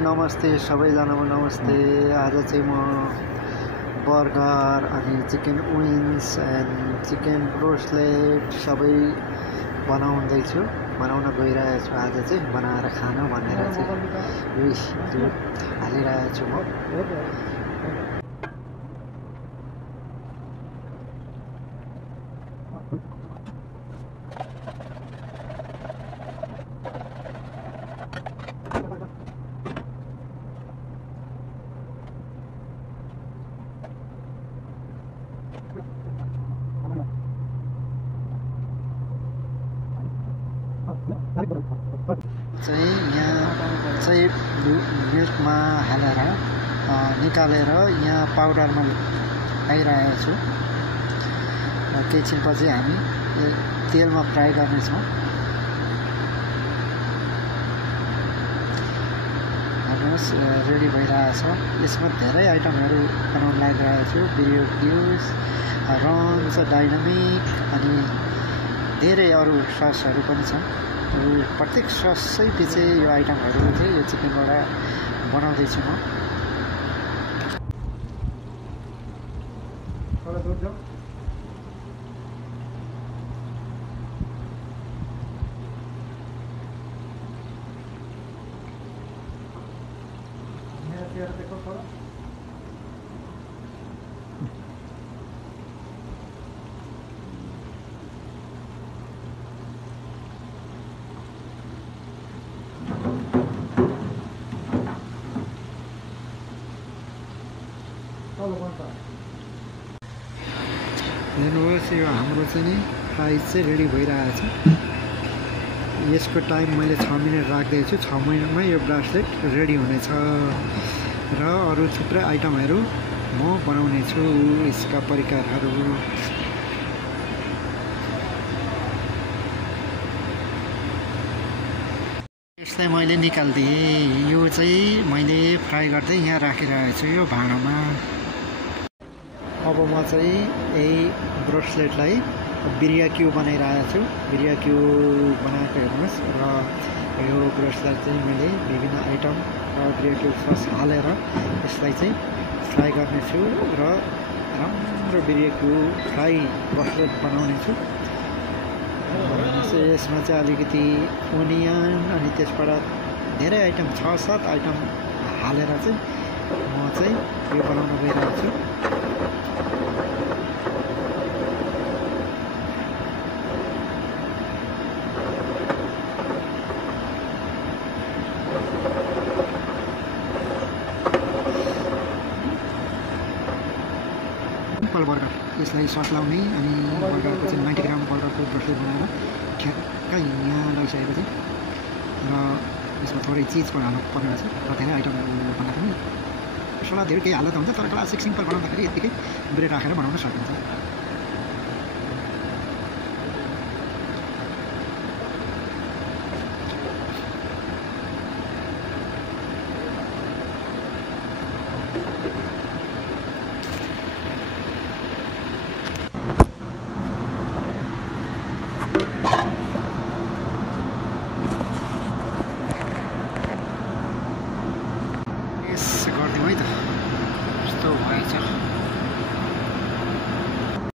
नमस्ते सबैजनामा नमस्ते। आज चाहिँ म बर्गर अनि चिकन विङ्स एन्ड चिकन ब्रोस्लेट सबै बनाउन गइरहेको छु। आज चाहिँ बनाएर खान भनेर चाहिँ हालिरहेको छु म। चाहिँ यहाँ चाहिँ मिल्कमा हालेर निकालेर यहाँ पाउडरमा आइरहेको छु र केही छिनपछि हामी तेलमा फ्राई गर्नेछौँ। हेर्नुहोस् रेडी भइरहेछ। यसमा धेरै आइटमहरू बनाउन लागिरहेको छु। भिडियो क्युज, रन्स, डाइनामिक अनि धेरै अरू ससहरू पनि छन्। प्रत्येक ससै पछि यो आइटमहरू चाहिँ यो चिकनबाट बनाउँदैछु म। हेर्नुहोस् यो हाम्रो चाहिँ नि फ्राइज चाहिँ रेडी भइरहेको छ। यसको टाइम मैले 6 मिनट राख्दैछु। 6 मिनटमा यो ब्रेसलेट रेडी हुनेछ र अरू थुप्रै आइटमहरू म बनाउने छु। यसका परिकारहरू यसलाई मैले निकाल्दिएँ। यो चाहिँ मैले फ्राई गर्दै यहाँ राखिरहेको छु यो भाँडामा। अब म चाहिँ यही ब्रोस्लेटलाई बिरिया क्युब बनाइरहेको छु। बिरिया क्युब बनाएको हेर्नुहोस्। र यो ब्रोस्लेट चाहिँ मैले विभिन्न आइटम र बिरिया क्युब सस हालेर यसलाई चाहिँ फ्राई गर्नेछु र राम्रो बिरिया क्युब फ्राई ब्रोस्लेट बनाउने छु। यसमा चाहिँ अलिकति ओनियन अनि त्यसबाट धेरै आइटम 6-7 आइटम हालेर चाहिँ म चाहिँ यो बनाउन गइरहेको छु। सिम्पल बर्गर, यसलाई सस लाउने अनि बर्गरको चाहिँ 90 ग्राम बर्गरको ब्रोस्लेट बनाएर ठ्याक्कै यहाँ लगाइसकेपछि र यसमा थोरै चिज पनि हाल्नु पर्ने रहेछ र धेरै आइटमहरू बनाएको नि सल्लाह धेरै केही हाल्दा त हुन्छ, तर क्लासिक सिम्पल बनाउँदाखेरि यतिकै ब्रेड राखेर बनाउन सकिन्छ।